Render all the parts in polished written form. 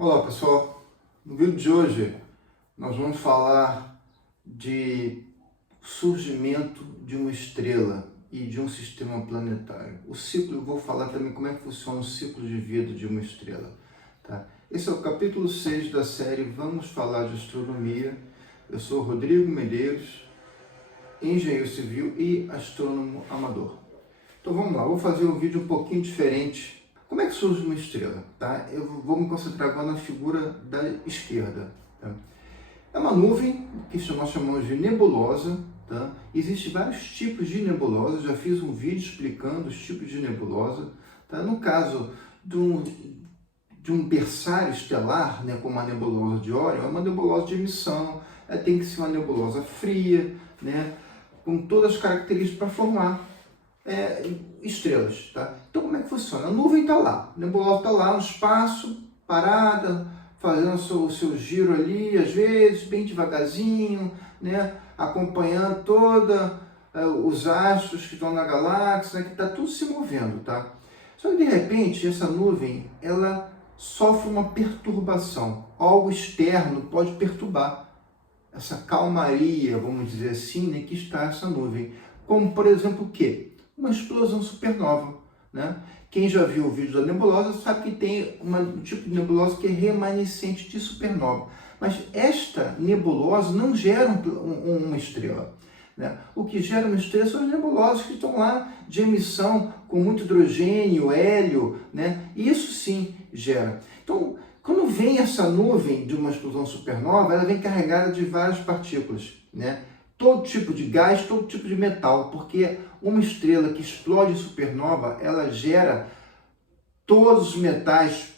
Olá pessoal, no vídeo de hoje nós vamos falar de surgimento de uma estrela e de um sistema planetário. O ciclo, eu vou falar também como é que funciona o ciclo de vida de uma estrela. Tá? Esse é o capítulo 6 da série Vamos Falar de Astronomia. Eu sou Rodrigo Medeiros, engenheiro civil e astrônomo amador. Então vamos lá, vou fazer um vídeo um pouquinho diferente. Como é que surge uma estrela? Tá? Eu vou me concentrar agora na figura da esquerda. Tá? É uma nuvem que nós chamamos de nebulosa. Tá? Existem vários tipos de nebulosa, já fiz um vídeo explicando os tipos de nebulosa. Tá? No caso de um berçário estelar, né, como a nebulosa de Órion, é uma nebulosa de emissão, tem que ser uma nebulosa fria, né, com todas as características para formar estrelas. Tá? Então como é que funciona? A nuvem está lá, a nebulosa está lá no espaço, parada, fazendo o seu giro ali, às vezes, bem devagarzinho, né? Acompanhando os astros que estão na galáxia, né? Que está tudo se movendo. Tá? Só que de repente essa nuvem ela sofre uma perturbação, algo externo pode perturbar essa calmaria, vamos dizer assim, né, que está essa nuvem. Como, por exemplo, o quê? Uma explosão supernova. Né? Quem já viu o vídeo da nebulosa sabe que tem um tipo de nebulosa que é remanescente de supernova. Mas esta nebulosa não gera uma estrela. Né? O que gera uma estrela são as nebulosas que estão lá de emissão com muito hidrogênio, hélio. Né? Isso sim gera. Então, quando vem essa nuvem de uma explosão supernova, ela vem carregada de várias partículas, né? Todo tipo de gás, todo tipo de metal, porque uma estrela que explode supernova, ela gera todos os metais,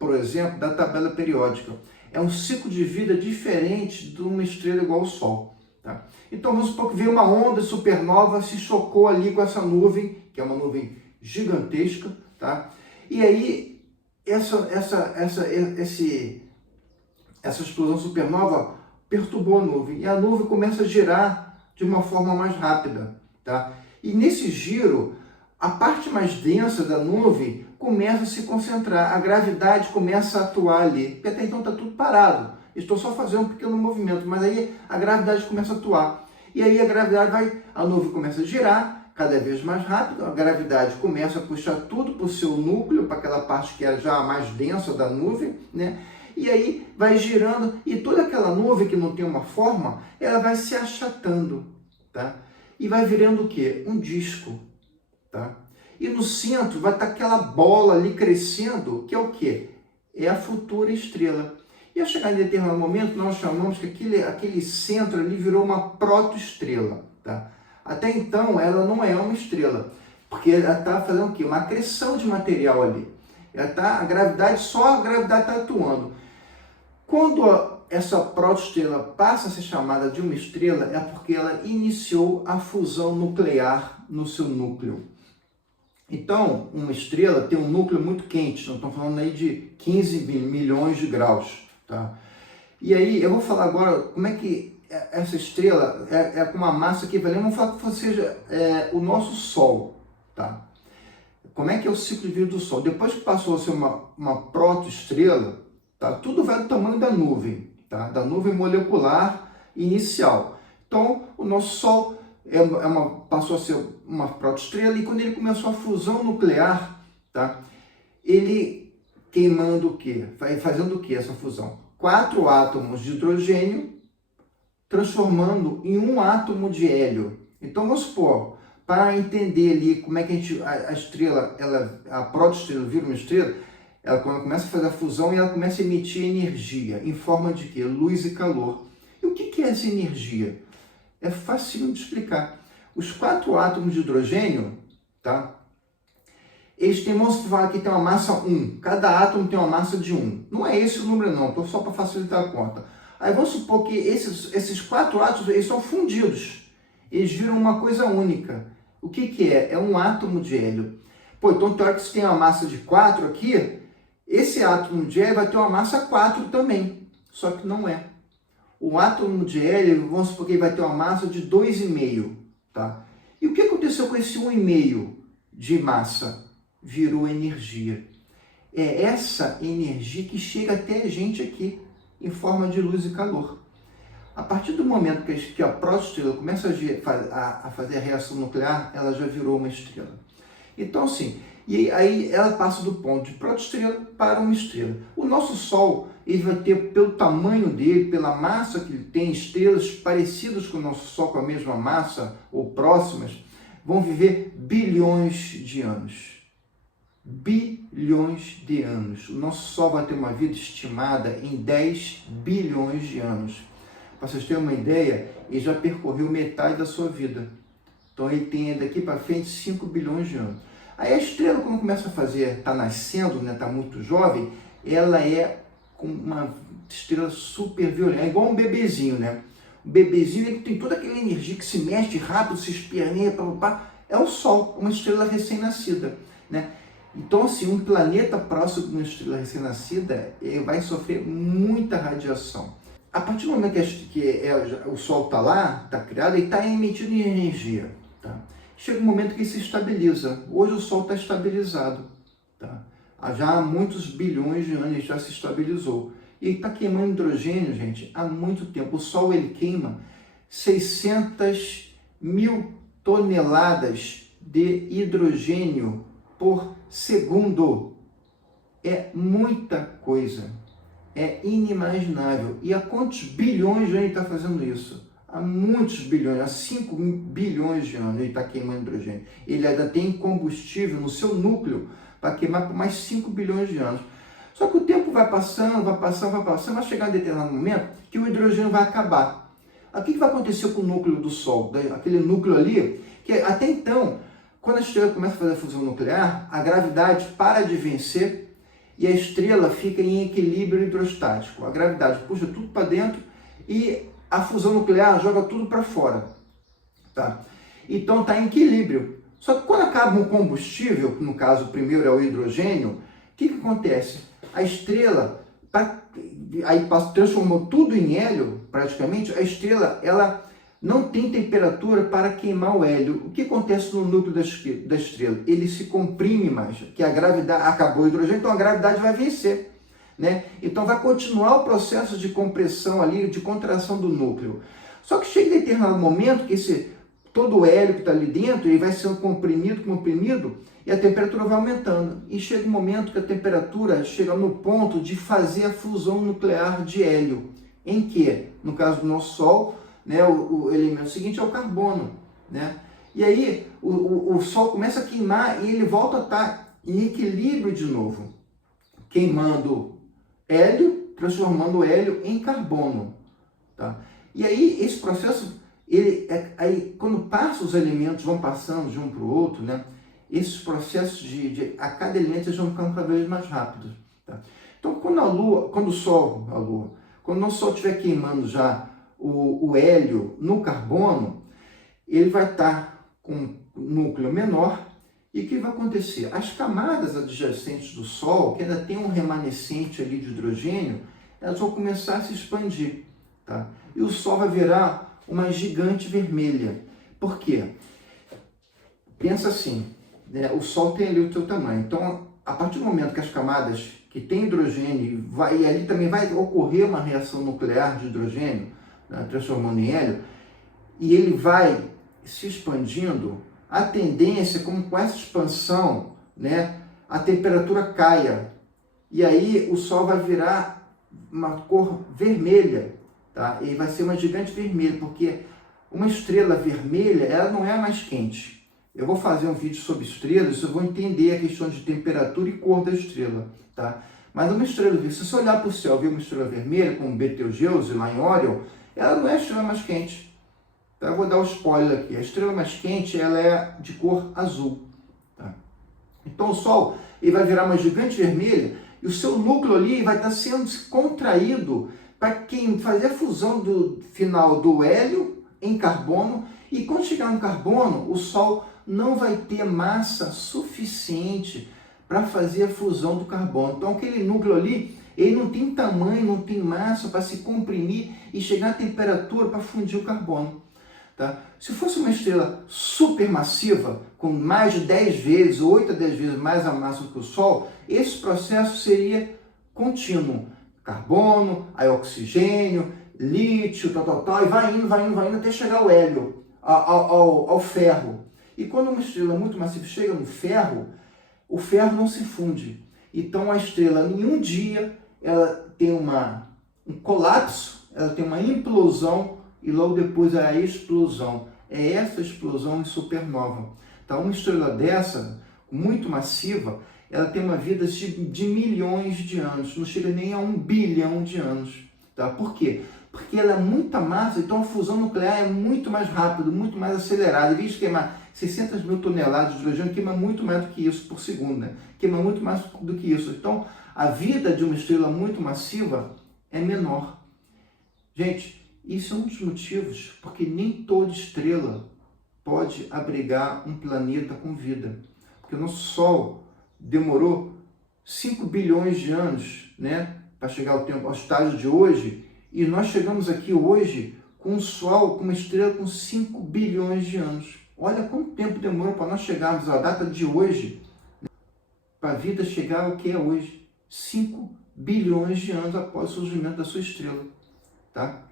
por exemplo, da tabela periódica. É um ciclo de vida diferente de uma estrela igual ao Sol. Tá? Então vamos supor que veio uma onda supernova, se chocou ali com essa nuvem, que é uma nuvem gigantesca, tá? E aí essa explosão supernova perturbou a nuvem e a nuvem começa a girar de uma forma mais rápida. Tá? E nesse giro, a parte mais densa da nuvem começa a se concentrar, a gravidade começa a atuar ali, porque até então está tudo parado. Estou só fazendo um pequeno movimento, mas aí a gravidade começa a atuar. E aí a nuvem começa a girar cada vez mais rápido, a gravidade começa a puxar tudo para o seu núcleo, para aquela parte que era já a mais densa da nuvem, né? E aí vai girando, e toda aquela nuvem que não tem uma forma, ela vai se achatando, tá? E vai virando o quê? Um disco, tá? E no centro vai estar aquela bola ali crescendo, que é o quê? É a futura estrela. E ao chegar em determinado momento, nós chamamos que aquele centro ali virou uma protoestrela, tá? Até então, ela não é uma estrela, porque ela está fazendo o quê? Uma acreção de material ali. Só a gravidade está atuando. Quando essa protoestrela passa a ser chamada de uma estrela, é porque ela iniciou a fusão nuclear no seu núcleo. Então, uma estrela tem um núcleo muito quente, nós estamos falando aí de 15 milhões de graus. Tá? E aí, eu vou falar agora como é que essa estrela é com uma massa equivalente, vamos falar que seja o nosso Sol. Tá? Como é que é o ciclo de vida do Sol? Depois que passou a ser uma protoestrela, tá? Tudo vai do tamanho da nuvem, tá? Da nuvem molecular inicial. Então, o nosso Sol passou a ser uma protoestrela e quando ele começou a fusão nuclear, tá? Ele queimando o quê? Fazendo o quê essa fusão? 4 átomos de hidrogênio transformando em um átomo de hélio. Então, vamos supor, para entender ali como é que a estrela, a protoestrela vira uma estrela, ela começa a fazer a fusão e ela começa a emitir energia em forma de quê? Luz e calor. E o que é essa energia? É fácil de explicar. Os 4 átomos de hidrogênio, tá? Eles têm, vamos falar que tem uma massa 1. Cada átomo tem uma massa de 1. Não é esse o número não, estou só para facilitar a conta. Aí vamos supor que esses 4 átomos eles são fundidos. Eles viram uma coisa única. O que é? É um átomo de hélio. Pô, então teoricamente se tem uma massa de 4 aqui, esse átomo de hélio vai ter uma massa 4 também. Só que não é. O átomo de hélio, vamos supor que ele vai ter uma massa de 2,5. Tá? E o que aconteceu com esse 1,5 de massa? Virou energia. é essa energia que chega até a gente aqui, em forma de luz e calor. A partir do momento que a protoestrela começa a fazer a reação nuclear, ela já virou uma estrela. Então, assim, e aí ela passa do ponto de protoestrela para uma estrela. O nosso Sol, ele vai ter, pelo tamanho dele, pela massa que ele tem, estrelas parecidas com o nosso Sol, com a mesma massa, ou próximas, vão viver bilhões de anos. Bilhões de anos. O nosso Sol vai ter uma vida estimada em 10 bilhões de anos. Para vocês terem uma ideia, ele já percorreu metade da sua vida. Então ele tem daqui para frente 5 bilhões de anos. Aí a estrela, quando começa a fazer, está nascendo, né, está muito jovem, ela é uma estrela super violenta, é igual um bebezinho, né? O bebezinho, ele tem toda aquela energia que se mexe rápido, se esperneia, é o Sol, uma estrela recém-nascida, né? Então, assim, um planeta próximo de uma estrela recém-nascida vai sofrer muita radiação. A partir do momento que o Sol está lá, está criado, ele está emitindo energia. Tá? Chega um momento que ele se estabiliza. Hoje o Sol está estabilizado. Tá? Já há muitos bilhões de anos ele já se estabilizou. E ele está queimando hidrogênio, gente, há muito tempo. O Sol ele queima 600 mil toneladas de hidrogênio por segundo. É muita coisa. É inimaginável. E há quantos bilhões de anos ele está fazendo isso? Há muitos bilhões, há 5 bilhões de anos ele está queimando hidrogênio. Ele ainda tem combustível no seu núcleo para queimar por mais 5 bilhões de anos. Só que o tempo vai passando, vai chegar um determinado momento que o hidrogênio vai acabar. O que vai acontecer com o núcleo do Sol? Aquele núcleo ali, que até então, quando a estrela começa a fazer a fusão nuclear, a gravidade para de vencer e a estrela fica em equilíbrio hidrostático. A gravidade puxa tudo para dentro e a fusão nuclear joga tudo para fora. Tá? Então está em equilíbrio. Só que quando acaba um combustível, no caso o primeiro é o hidrogênio, o que acontece? A estrela, aí transformou tudo em hélio, praticamente, a estrela ela não tem temperatura para queimar o hélio. O que acontece no núcleo da estrela? Ele se comprime mais, que a gravidade acabou o hidrogênio, então a gravidade vai vencer. Né? Então vai continuar o processo de compressão ali, de contração do núcleo. Só que chega em determinado momento que todo o hélio que está ali dentro ele vai sendo comprimido, e a temperatura vai aumentando. E chega um momento que a temperatura chega no ponto de fazer a fusão nuclear de hélio. Em que, no caso do nosso Sol, né, o elemento seguinte é o carbono. Né? E aí o Sol começa a queimar e ele volta a estar em equilíbrio de novo, queimando hélio, transformando o hélio em carbono. Tá? E aí esse processo, aí, quando passa os elementos, vão passando de um para o outro, né, esses processos a cada elemento eles vão ficando cada vez mais rápidos. Tá? Então quando o Sol estiver queimando já o hélio no carbono, ele vai estar com um núcleo menor. E o que vai acontecer? As camadas adjacentes do Sol, que ainda tem um remanescente ali de hidrogênio, elas vão começar a se expandir. Tá? E o Sol vai virar uma gigante vermelha. Por quê? Pensa assim, né? O Sol tem ali o seu tamanho. Então, a partir do momento que as camadas que tem hidrogênio, e ali também vai ocorrer uma reação nuclear de hidrogênio, né, transformando em hélio, e ele vai se expandindo, a tendência é como com essa expansão, né, a temperatura caia. E aí o Sol vai virar uma cor vermelha. Tá? E vai ser uma gigante vermelha, porque uma estrela vermelha ela não é a mais quente. Eu vou fazer um vídeo sobre estrelas, eu vou entender a questão de temperatura e cor da estrela. Tá? Mas uma estrela, se você olhar para o céu e ver uma estrela vermelha, como Betelgeuse lá em Órion, ela não é a estrela mais quente. Então, eu vou dar um spoiler aqui. A estrela mais quente ela é de cor azul. Tá? Então o Sol ele vai virar uma gigante vermelha e o seu núcleo ali vai estar sendo contraído para fazer a fusão do final do hélio em carbono. E quando chegar no carbono, o Sol não vai ter massa suficiente para fazer a fusão do carbono. Então aquele núcleo ali, ele não tem tamanho, não tem massa para se comprimir e chegar à temperatura para fundir o carbono. Tá? Se fosse uma estrela supermassiva, com mais de 10 vezes, 8 a 10 vezes mais a massa que o Sol, esse processo seria contínuo. Carbono, aí oxigênio, lítio, e vai indo até chegar ao hélio, ao ferro. E quando uma estrela muito massiva chega no ferro, o ferro não se funde. Então a estrela, em um dia, ela tem um colapso, ela tem uma implosão e logo depois a explosão. É essa explosão em supernova. Tá? Uma estrela dessa, muito massiva, ela tem uma vida de milhões de anos, não chega nem a 1 bilhão de anos. Tá? Por quê? Porque ela é muita massa, então a fusão nuclear é muito mais rápida, muito mais acelerada. Em vez de queimar 600 mil toneladas de hidrogênio, queima muito mais do que isso por segundo, né? Queima muito mais do que isso. Então, a vida de uma estrela muito massiva é menor. Gente, isso é um dos motivos porque nem toda estrela pode abrigar um planeta com vida. Porque o nosso Sol demorou 5 bilhões de anos, né, para chegar ao estágio de hoje, e nós chegamos aqui hoje com um Sol, com uma estrela com 5 bilhões de anos. Olha quanto tempo demorou para nós chegarmos à data de hoje, né, para a vida chegar ao que é hoje. 5 bilhões de anos após o surgimento da sua estrela. Tá?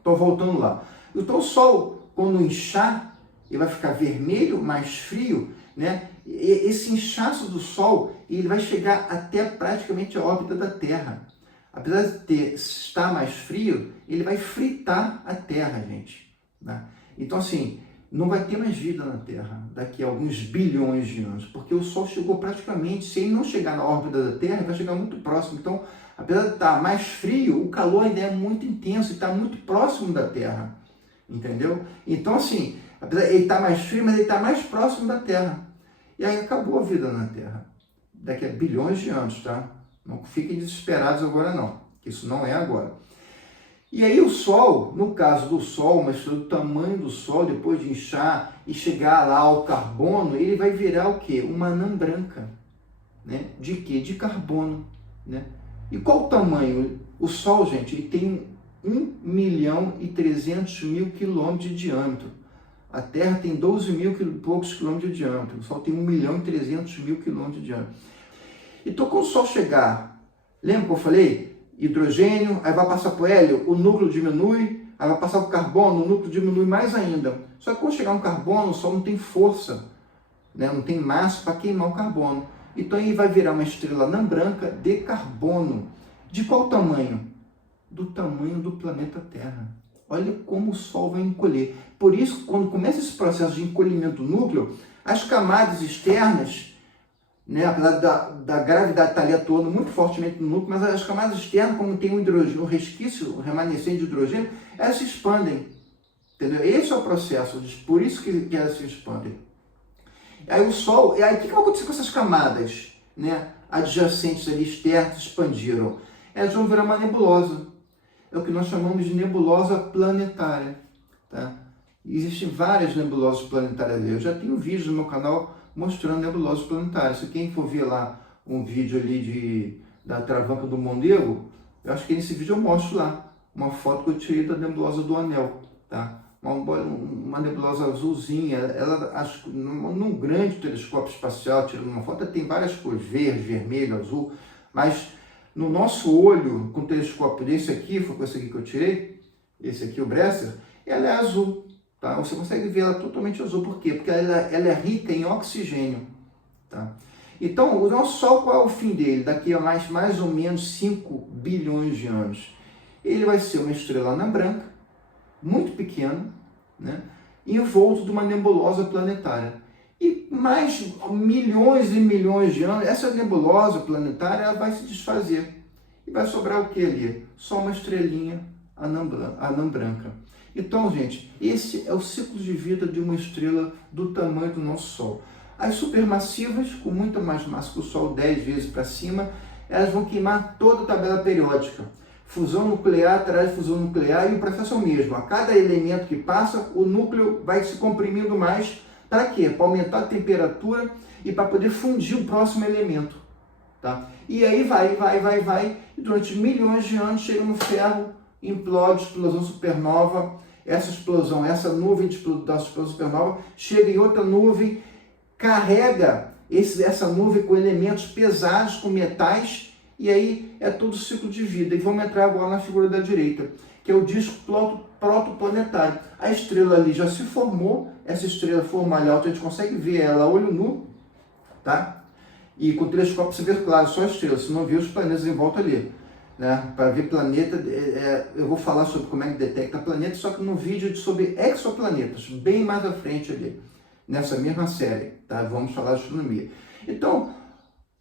Então, voltando lá. Então, o Sol, quando inchar, ele vai ficar vermelho, mais frio, né? Esse inchaço do Sol, ele vai chegar até praticamente a órbita da Terra. Apesar de estar mais frio, ele vai fritar a Terra, gente. Né? Então, assim, não vai ter mais vida na Terra daqui a alguns bilhões de anos, porque o Sol chegou praticamente, se ele não chegar na órbita da Terra, ele vai chegar muito próximo. Então, apesar de estar mais frio, o calor ainda é muito intenso e está muito próximo da Terra, entendeu? Então, assim, apesar de ele estar mais frio, mas ele está mais próximo da Terra. E aí acabou a vida na Terra, daqui a bilhões de anos, tá? Não fiquem desesperados agora não, que isso não é agora. E aí o Sol, no caso do Sol, mas do tamanho do Sol, depois de inchar e chegar lá ao carbono, ele vai virar o quê? Uma anã branca, né? De quê? De carbono, né? E qual o tamanho? O Sol, gente, ele tem 1.300.000 quilômetros de diâmetro. A Terra tem 12 mil e poucos quilômetros de diâmetro. O Sol tem 1.300.000 quilômetros de diâmetro. Então, quando o Sol chegar, lembra que eu falei? Hidrogênio, aí vai passar para o hélio, o núcleo diminui, aí vai passar para o carbono, o núcleo diminui mais ainda. Só que quando chegar no carbono, o Sol não tem força, né? Não tem massa para queimar o carbono. Então ele vai virar uma estrela anã branca de carbono. De qual tamanho? Do tamanho do planeta Terra. Olha como o Sol vai encolher. Por isso, quando começa esse processo de encolhimento do núcleo, as camadas externas, né, apesar da gravidade estar ali atuando muito fortemente no núcleo, mas as camadas externas, como tem o hidrogênio, o resquício, o remanescente de hidrogênio, elas se expandem. Entendeu? Esse é o processo, por isso que elas se expandem. Aí o Sol, e aí o que vai acontecer com essas camadas, né, adjacentes ali, externas, expandiram? Elas vão virar uma nebulosa. É o que nós chamamos de nebulosa planetária. Tá? Existem várias nebulosas planetárias ali. Eu já tenho vídeos no meu canal mostrando nebulosas planetárias. Se quem for ver lá um vídeo ali da Travanca do Mondego, eu acho que nesse vídeo eu mostro lá uma foto que eu tirei da nebulosa do Anel. Tá? Uma nebulosa azulzinha, ela num grande telescópio espacial, tirando uma foto, tem várias cores, verde, vermelho, azul, mas no nosso olho, com o telescópio desse aqui, foi com esse aqui que eu tirei, esse aqui, o Bresser, ela é azul, tá? Você consegue ver ela totalmente azul, por quê? Porque ela é rica em oxigênio, tá? Então, o nosso Sol, qual é o fim dele? Daqui a mais ou menos 5 bilhões de anos. Ele vai ser uma estrela anã branca, muito pequeno, né, envolto de uma nebulosa planetária. E mais milhões e milhões de anos, essa nebulosa planetária ela vai se desfazer. E vai sobrar o que ali? Só uma estrelinha anã branca. Então, gente, esse é o ciclo de vida de uma estrela do tamanho do nosso Sol. As supermassivas, com muita mais massa que o Sol, 10 vezes para cima, elas vão queimar toda a tabela periódica. Fusão nuclear atrás de fusão nuclear, e o processo é o mesmo. A cada elemento que passa, o núcleo vai se comprimindo mais. Para quê? Para aumentar a temperatura e para poder fundir o próximo elemento. Tá? E aí vai, e durante milhões de anos chega no ferro, implode, explosão supernova, essa explosão, essa nuvem da explosão supernova chega em outra nuvem, carrega essa nuvem com elementos pesados, com metais, e aí é todo o ciclo de vida. E vamos entrar agora na figura da direita, que é o disco protoplanetário. A estrela ali já se formou, essa estrela formalhota, a gente consegue ver ela a olho nu, tá? E com o telescópio você vê, claro, só a estrela, você não vê os planetas em volta ali. Né? Para ver planeta, eu vou falar sobre como é que detecta planeta, só que no vídeo sobre exoplanetas, bem mais à frente ali, nessa mesma série, tá? Vamos falar de astronomia. Então,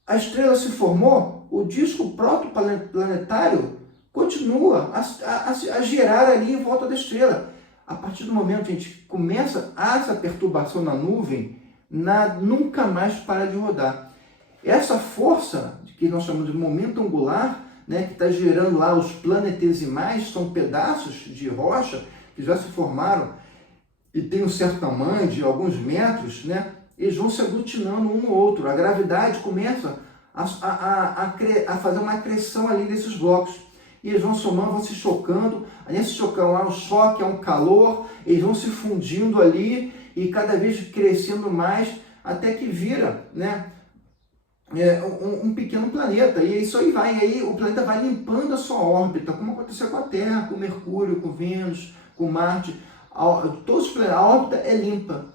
a estrela se formou, o disco protoplanetário continua a girar ali em volta da estrela. A partir do momento que a gente começa essa perturbação na nuvem, nunca mais para de rodar. Essa força, que nós chamamos de momento angular, né, que está gerando lá os planetesimais, são pedaços de rocha que já se formaram e tem um certo tamanho, de alguns metros, né, eles vão se aglutinando um no outro. A gravidade começa a fazer uma acreção ali desses blocos. E eles vão somando, vão se chocando. Nesse chocão há um choque, há um calor, eles vão se fundindo ali e cada vez crescendo mais, até que vira, né, um pequeno planeta. E isso aí vai, aí o planeta vai limpando a sua órbita, como aconteceu com a Terra, com Mercúrio, com Vênus, com Marte. Todos os planetas, a órbita é limpa,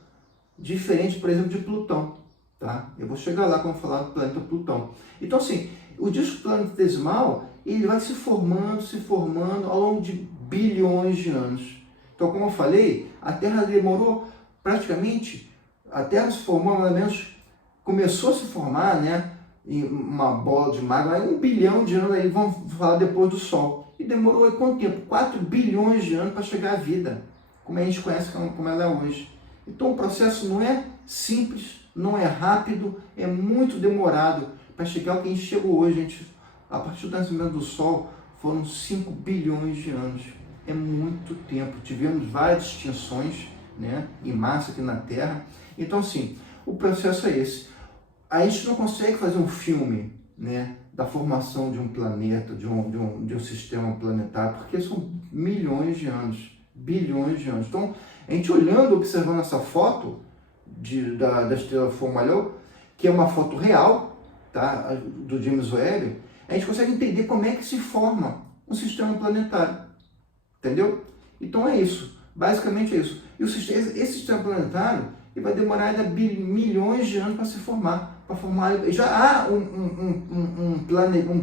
diferente, por exemplo, de Plutão. Tá? Eu vou chegar lá quando falar do planeta Plutão. Então, assim, o disco planetesimal ele vai se formando ao longo de bilhões de anos. Então, como eu falei, a Terra demorou praticamente, a Terra se formou mais ou menos, começou a se formar, né, em uma bola de magma, 1 bilhão de anos, aí vamos falar depois do Sol. E demorou quanto tempo? 4 bilhões de anos para chegar à vida, como a gente conhece como ela é hoje. Então, o processo não é simples, não é rápido, é muito demorado para chegar ao que a gente chegou hoje. A partir do nascimento do Sol, foram 5 bilhões de anos. É muito tempo. Tivemos várias extinções, né, em massa aqui na Terra. Então, sim, o processo é esse. A gente não consegue fazer um filme, né, da formação de um planeta, de um sistema planetário, porque são milhões de anos, bilhões de anos. Então, a gente olhando, observando essa foto da estrela Fomalhaut, que é uma foto real, tá, do James Webb, a gente consegue entender como é que se forma um sistema planetário, entendeu? Então é isso, basicamente é isso. E esse sistema planetário ele vai demorar ainda milhões de anos para se formar, já há um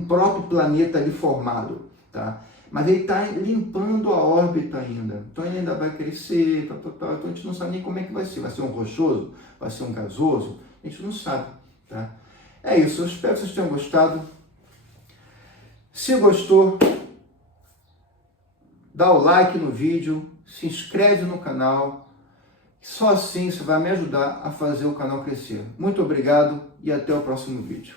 protoplaneta ali formado, tá? Mas ele está limpando a órbita ainda, então ele ainda vai crescer, então a gente não sabe nem como é que vai ser um rochoso, vai ser um gasoso, a gente não sabe, tá? É isso, eu espero que vocês tenham gostado. Se gostou, dá o like no vídeo, se inscreve no canal, só assim você vai me ajudar a fazer o canal crescer. Muito obrigado e até o próximo vídeo.